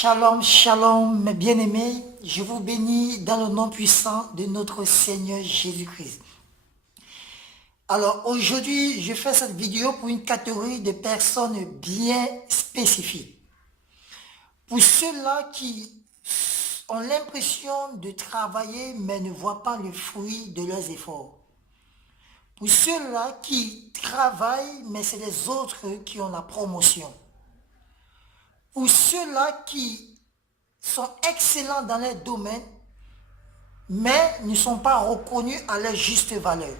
Shalom, shalom, mes bien-aimés, je vous bénis dans le nom puissant de notre Seigneur Jésus-Christ. Alors aujourd'hui, je fais cette vidéo pour une catégorie de personnes bien spécifiques. Pour ceux-là qui ont l'impression de travailler mais ne voient pas le fruit de leurs efforts. Pour ceux-là qui travaillent mais c'est les autres qui ont la promotion. Pour ceux-là qui sont excellents dans leur domaine, mais ne sont pas reconnus à leur juste valeur.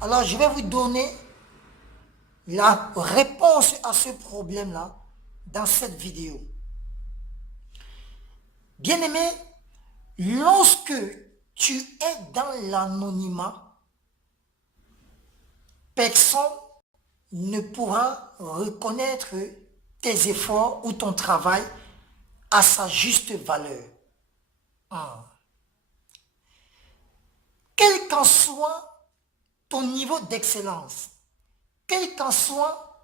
Alors, je vais vous donner la réponse à ce problème-là dans cette vidéo. Bien-aimé, lorsque tu es dans l'anonymat, personne ne pourra reconnaître tes efforts ou ton travail à sa juste valeur. Quel qu'en soit ton niveau d'excellence, quel qu'en soit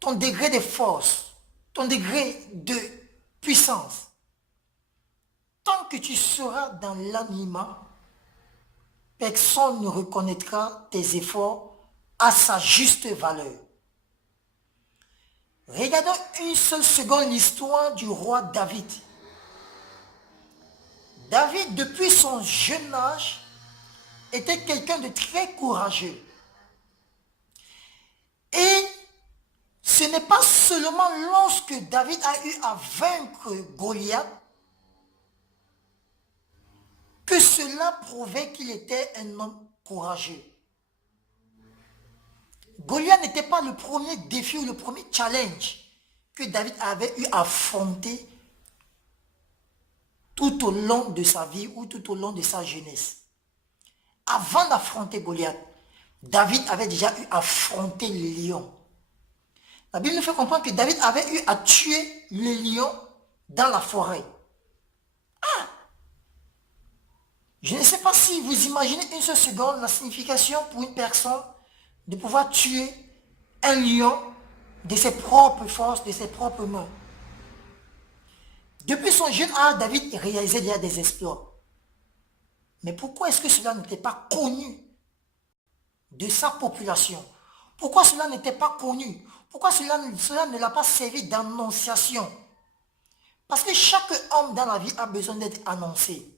ton degré de force, ton degré de puissance, tant que tu seras dans l'anonymat, personne ne reconnaîtra tes efforts à sa juste valeur. Regardons une seule seconde l'histoire du roi David. David, depuis son jeune âge, était quelqu'un de très courageux. Et ce n'est pas seulement lorsque David a eu à vaincre Goliath que cela prouvait qu'il était un homme courageux. Goliath n'était pas le premier défi ou le premier challenge que David avait eu à affronter tout au long de sa vie ou tout au long de sa jeunesse. Avant d'affronter Goliath, David avait déjà eu à affronter le lion. La Bible nous fait comprendre que David avait eu à tuer le lion dans la forêt. Je ne sais pas si vous imaginez une seule seconde la signification pour une personne de pouvoir tuer un lion de ses propres forces, de ses propres mains. Depuis son jeune âge, David réalisait déjà des exploits. Mais pourquoi est-ce que cela n'était pas connu de sa population? Pourquoi cela n'était pas connu? Pourquoi cela ne l'a pas servi d'annonciation? Parce que chaque homme dans la vie a besoin d'être annoncé.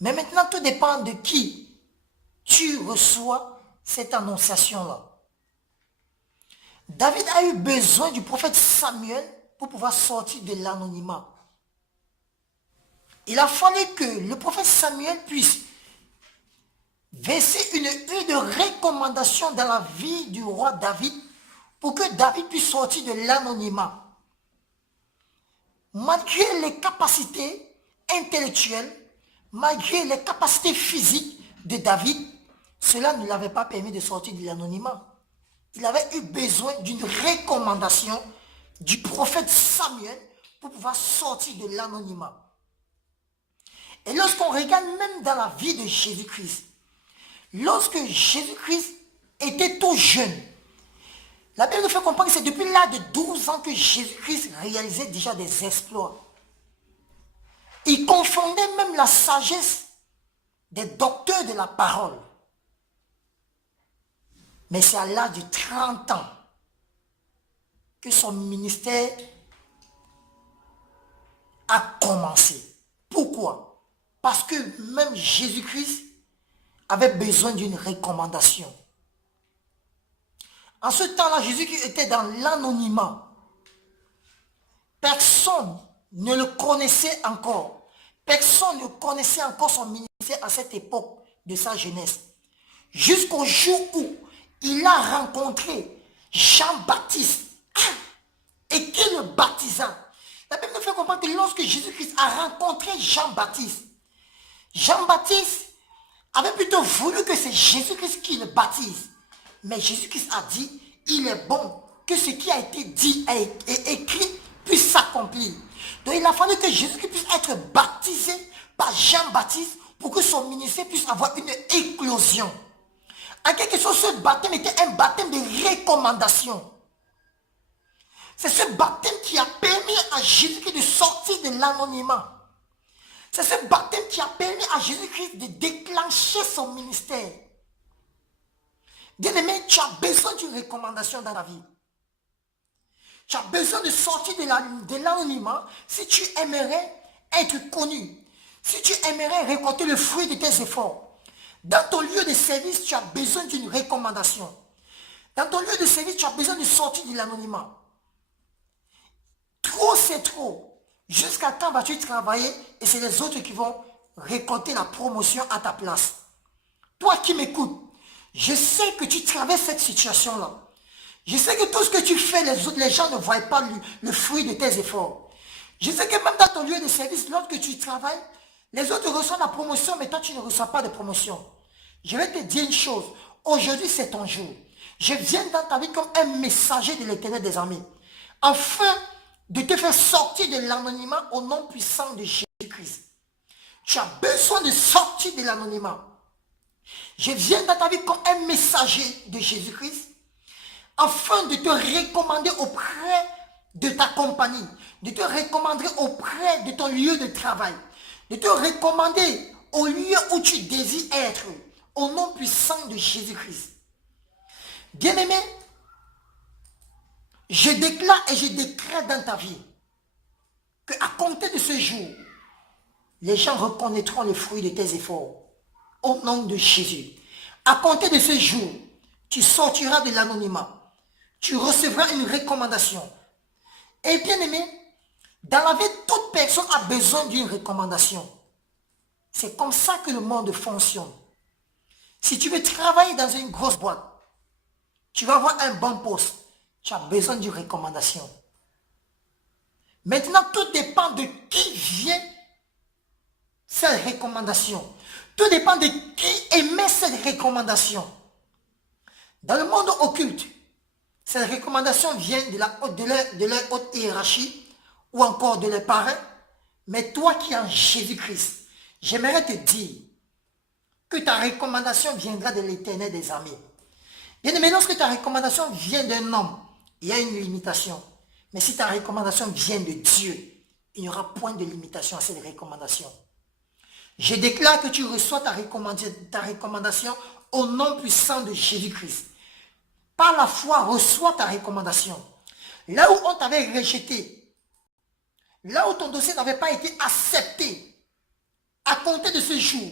Mais maintenant, tout dépend de qui tu reçois cette annonciation-là. David a eu besoin du prophète Samuel pour pouvoir sortir de l'anonymat. Il a fallu que le prophète Samuel puisse verser une huile de recommandation dans la vie du roi David pour que David puisse sortir de l'anonymat. Malgré les capacités intellectuelles, malgré les capacités physiques de David, cela ne l'avait pas permis de sortir de l'anonymat. Il avait eu besoin d'une recommandation du prophète Samuel pour pouvoir sortir de l'anonymat. Et lorsqu'on regarde même dans la vie de Jésus-Christ, lorsque Jésus-Christ était tout jeune, la Bible nous fait comprendre que c'est depuis l'âge de 12 ans que Jésus-Christ réalisait déjà des exploits. Il confondait même la sagesse des docteurs de la parole. Mais c'est à l'âge de 30 ans que son ministère a commencé. Pourquoi? Parce que même Jésus-Christ avait besoin d'une recommandation. En ce temps-là, Jésus-Christ était dans l'anonymat. Personne ne le connaissait encore. Personne ne connaissait encore son ministère à cette époque de sa jeunesse. Jusqu'au jour où il a rencontré Jean-Baptiste et qui le baptisa. La Bible nous fait comprendre que lorsque Jésus-Christ a rencontré Jean-Baptiste, Jean-Baptiste avait plutôt voulu que c'est Jésus-Christ qui le baptise. Mais Jésus-Christ a dit, il est bon que ce qui a été dit et écrit puisse s'accomplir. Donc il a fallu que Jésus-Christ puisse être baptisé par Jean-Baptiste pour que son ministère puisse avoir une éclosion. En quelque sorte, ce baptême était un baptême de recommandation. C'est ce baptême qui a permis à Jésus-Christ de sortir de l'anonymat. C'est ce baptême qui a permis à Jésus-Christ de déclencher son ministère. Bien-aimé, tu as besoin d'une recommandation dans la vie. Tu as besoin de sortir de l'anonymat si tu aimerais être connu. Si tu aimerais récolter le fruit de tes efforts. Dans ton lieu de service, tu as besoin d'une recommandation. Dans ton lieu de service, tu as besoin de sortir de l'anonymat. Trop, c'est trop. Jusqu'à quand vas-tu travailler et c'est les autres qui vont récolter la promotion à ta place. Toi qui m'écoutes, je sais que tu traverses cette situation-là. Je sais que tout ce que tu fais, les gens ne voient pas le fruit de tes efforts. Je sais que même dans ton lieu de service, lorsque tu travailles, les autres reçoivent la promotion, mais toi tu ne reçois pas de promotion. Je vais te dire une chose. Aujourd'hui, c'est ton jour. Je viens dans ta vie comme un messager de l'Éternel des armées. Afin de te faire sortir de l'anonymat au nom puissant de Jésus-Christ. Tu as besoin de sortir de l'anonymat. Je viens dans ta vie comme un messager de Jésus-Christ afin de te recommander auprès de ta compagnie, de te recommander auprès de ton lieu de travail, de te recommander au lieu où tu désires être, au nom puissant de Jésus-Christ. Bien-aimé, je déclare et je décrète dans ta vie qu'à compter de ce jour, les gens reconnaîtront les fruits de tes efforts. Au nom de Jésus. À compter de ce jour, tu sortiras de l'anonymat. Tu recevras une recommandation. Et bien aimé, dans la vie, toute personne a besoin d'une recommandation. C'est comme ça que le monde fonctionne. Si tu veux travailler dans une grosse boîte, tu vas avoir un bon poste. Tu as besoin d'une recommandation. Maintenant, tout dépend de qui vient cette recommandation. Tout dépend de qui émet cette recommandation. Dans le monde occulte, cette recommandation vient de leur haute hiérarchie ou encore de leurs parents. Mais toi qui es en Jésus-Christ, j'aimerais te dire que ta recommandation viendra de l'Éternel des armées. Bien aimé, lorsque ta recommandation vient d'un homme, il y a une limitation. Mais si ta recommandation vient de Dieu, il n'y aura point de limitation à cette recommandation. Je déclare que tu reçois ta recommandation au nom puissant de Jésus-Christ. Par la foi, reçois ta recommandation. Là où on t'avait rejeté, là où ton dossier n'avait pas été accepté, à compter de ce jour,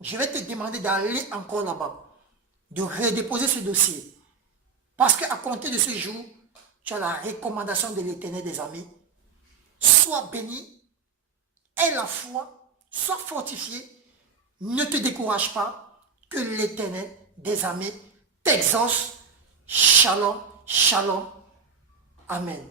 je vais te demander d'aller encore là-bas, de redéposer ce dossier. Parce qu'à compter de ce jour, tu as la recommandation de l'Éternel des armées. Sois béni, aie la foi, sois fortifié, ne te décourage pas, que l'Éternel des armées t'exauce. Shalom, shalom, amen.